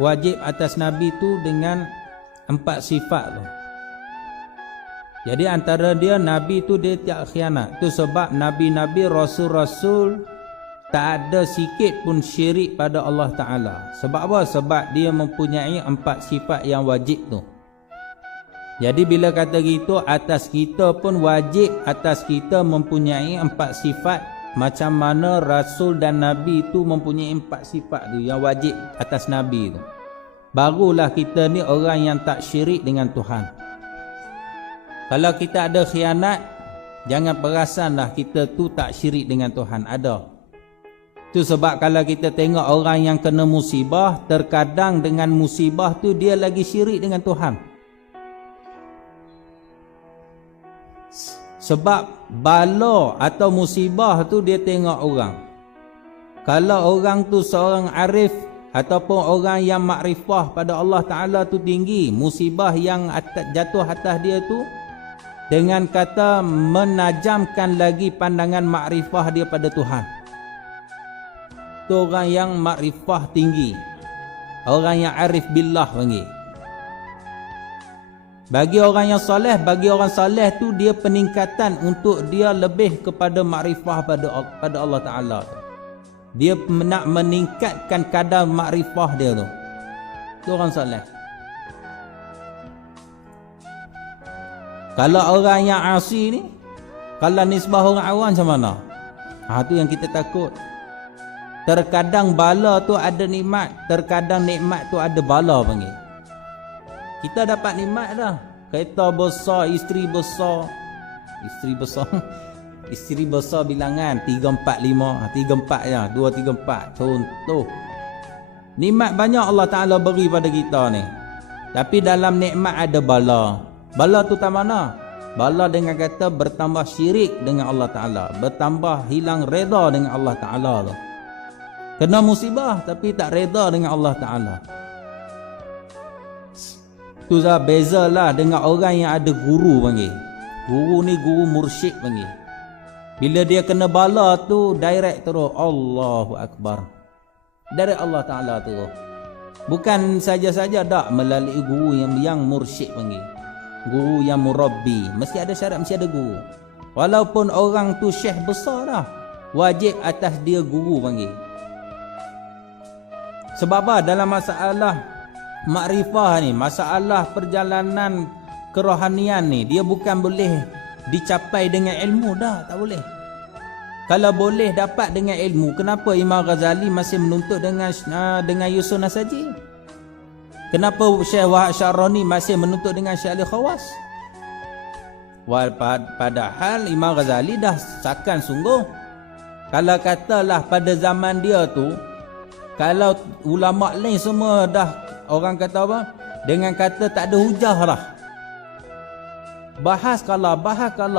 wajib atas Nabi tu dengan 4 sifat tu. Jadi antara dia Nabi tu dia tak khianat. Tu sebab Nabi-Nabi, Rasul-Rasul tak ada sikit pun syirik pada Allah Ta'ala. Sebab apa? Sebab dia mempunyai 4 sifat yang wajib tu. Jadi bila kata gitu, atas kita pun wajib atas kita mempunyai 4 sifat. Macam mana Rasul dan Nabi tu mempunyai 4 sifat tu yang wajib atas Nabi tu. Barulah kita ni orang yang tak syirik dengan Tuhan. Kalau kita ada khianat, jangan perasanlah kita tu tak syirik dengan Tuhan. Ada. Itu sebab kalau kita tengok orang yang kena musibah, terkadang dengan musibah tu dia lagi syirik dengan Tuhan. Sebab bala atau musibah tu dia tengok orang. Kalau orang tu seorang arif ataupun orang yang makrifah pada Allah Ta'ala tu tinggi, musibah yang jatuh atas dia tu dengan kata menajamkan lagi pandangan makrifah dia pada Tuhan. Itu orang yang makrifah tinggi, orang yang arif billah panggil. Bagi orang yang soleh, bagi orang soleh tu dia peningkatan untuk dia lebih kepada makrifah pada Allah Ta'ala. Dia nak meningkatkan kadar makrifah dia tu. Itu orang soleh. Kalau orang yang asi ni, kalau nisbah orang awam macam mana? Itu yang kita takut. Terkadang bala tu ada nikmat, terkadang nikmat tu ada bala panggil. Kita dapat nikmat dah. Kereta besar, isteri besar. Isteri besar bilangan 3, 4, 5. 3, 4 je, 2, 3, 4. Contoh. Nikmat banyak Allah Ta'ala beri pada kita ni. Tapi dalam nikmat ada bala. Bala tu tak mana? Bala dengan kata bertambah syirik dengan Allah Ta'ala, bertambah hilang reda dengan Allah Ta'ala tu. Kena musibah tapi tak reda dengan Allah Ta'ala. Tu dah bezalah dengan orang yang ada guru panggil. Guru ni guru mursyid panggil. Bila dia kena bala tu direct terus Allahu Akbar. Dari Allah Ta'ala terus. Bukan saja-saja tak melalui guru yang mursyid panggil. Guru yang murabbi, mesti ada syarat, mesti ada guru. Walaupun orang tu syekh besar dah, wajib atas dia guru panggil. Sebab apa? Dalam masalah makrifah ni, masalah perjalanan kerohanian ni, dia bukan boleh dicapai dengan ilmu dah, tak boleh. Kalau boleh dapat dengan ilmu, kenapa Imam Ghazali masih menuntut dengan Yusuf Nasaji? Kenapa Syekh Wahab Syarrani masih menuntut dengan Syekh Ali Khawas? Padahal Imam Ghazali dah sakan sungguh. Kalau katalah pada zaman dia tu, kalau ulama lain semua dah, orang kata apa? Dengan kata tak ada hujah lah. Bahas kalah,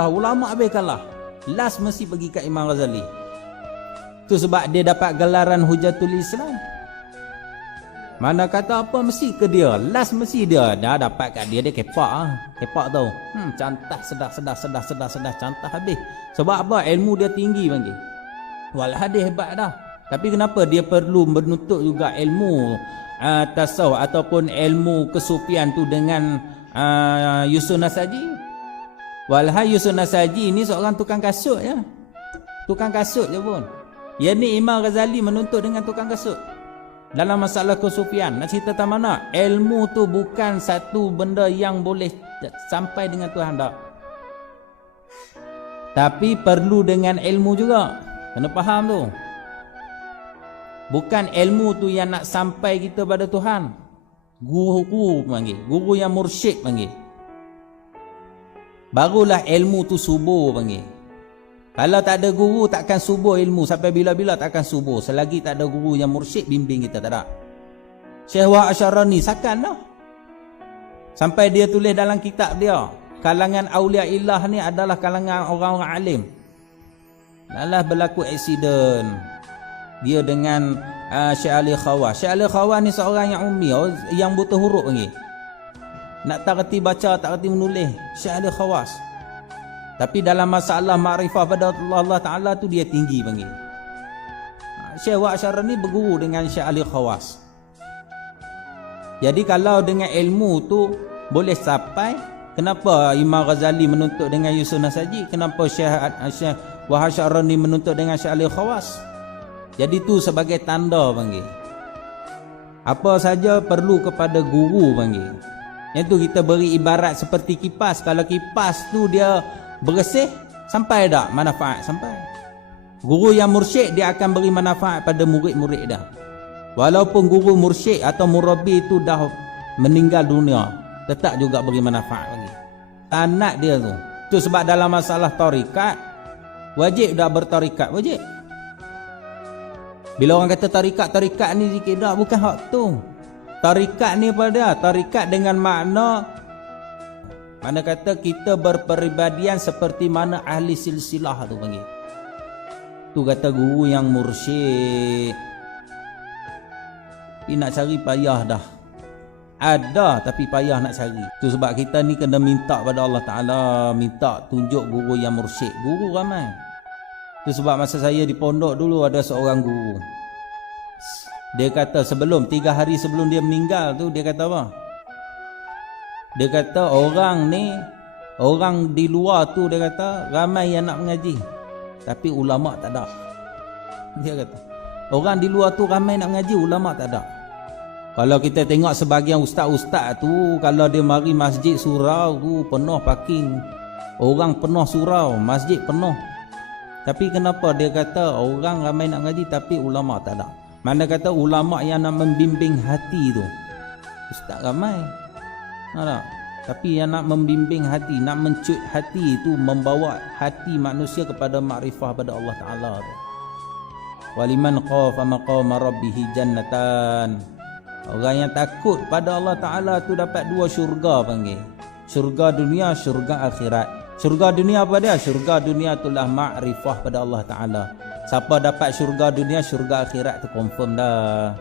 ulama habis kalah. Last mesti pergi kat Imam Ghazali. Tu sebab dia dapat gelaran Hujatul Islam. Mana kata apa mesti ke dia. Last mesti dia. Dah dapat kat dia. Dia kepak. Kepak tau. Cantah sedah. Cantah habis. Sebab apa? Ilmu dia tinggi panggil. Walah dia hebat dah. Tapi kenapa dia perlu menuntut juga ilmu tasawuf ataupun ilmu kesufian tu dengan Yusuf Nasaji? Walah Yusuf Nasaji ni seorang tukang kasut ya. Tukang kasut je pun. Yang ni Imam Ghazali menuntut dengan tukang kasut. Dalam masalah kesufian, nak cerita tak mana? Ilmu tu bukan satu benda yang boleh sampai dengan Tuhan tak. Tapi perlu dengan ilmu juga. Kena faham tu. Bukan ilmu tu yang nak sampai kita pada Tuhan. Guru panggil. Guru yang mursyid panggil. Barulah ilmu tu subur panggil. Kalau tak ada guru takkan subur ilmu. Sampai bila-bila takkan subur. Selagi tak ada guru yang mursyid bimbing kita, tak ada. Syekh Wahab Syarrani sakan dah. Sampai dia tulis dalam kitab dia, kalangan awliya illah ni adalah kalangan orang-orang alim. Lalah berlaku aksiden dia dengan Syekh Ali Khawas. Syekh Ali Khawas ni seorang yang ummi, yang buta huruf panggil. Nak tak reti baca, tak reti menulis. Syekh Ali Khawas. Tapi dalam masalah makrifah pada Allah Ta'ala tu dia tinggi panggil. Syekh Wahab Syarrani berguru dengan Syekh Ali Khawas. Jadi kalau dengan ilmu tu boleh sampai, kenapa Imam Ghazali menuntut dengan Yusuf Nasaji? Kenapa Syekh Wahab Sya'rani menuntut dengan Syekh Ali Khawas? Jadi tu sebagai tanda panggil. Apa saja perlu kepada guru panggil. Yang tu kita beri ibarat seperti kipas. Kalau kipas tu dia bersih, sampai tak manfaat? Sampai. Guru yang mursyid dia akan beri manfaat pada murid-murid dah. Walaupun guru mursyid atau murabbi tu dah meninggal dunia, tetap juga beri manfaat lagi. Tanak dia tu. Tu sebab dalam masalah tarikat, wajib dah bertarikat, wajib. Bila orang kata tarikat ni sikit dah, bukan hak tu. Tarikat ni apa dia? Tarikat dengan makna, mana kata kita berperibadian seperti mana ahli silsilah tu panggil. Tu kata guru yang mursyid. Tapi nak cari payah dah. Ada tapi payah nak cari. Tu sebab kita ni kena minta pada Allah Ta'ala, minta tunjuk guru yang mursyid. Guru ramai. Tu sebab masa saya di pondok dulu ada seorang guru. Dia kata 3 hari sebelum dia meninggal tu, dia kata apa? Dia kata orang di luar tu, dia kata ramai yang nak mengaji, tapi ulama tak ada. Dia kata orang di luar tu ramai nak mengaji, ulama tak ada. Kalau kita tengok sebagian ustaz-ustaz tu, kalau dia mari masjid surau tu penuh parking, orang penuh surau, masjid penuh. Tapi kenapa dia kata orang ramai nak mengaji tapi ulama tak ada? Mana kata ulama yang nak membimbing hati tu, ustaz ramai, ada. Tapi yang nak membimbing hati, nak mencut hati tu, membawa hati manusia kepada makrifah pada Allah Ta'ala tu. Waliman khafa maqama rabbih jannatan. Orang yang takut pada Allah Ta'ala tu dapat 2 syurga panggil. Syurga dunia, syurga akhirat. Syurga dunia apa dia? Syurga dunia itulah makrifah pada Allah Ta'ala. Siapa dapat syurga dunia, syurga akhirat tu confirm dah.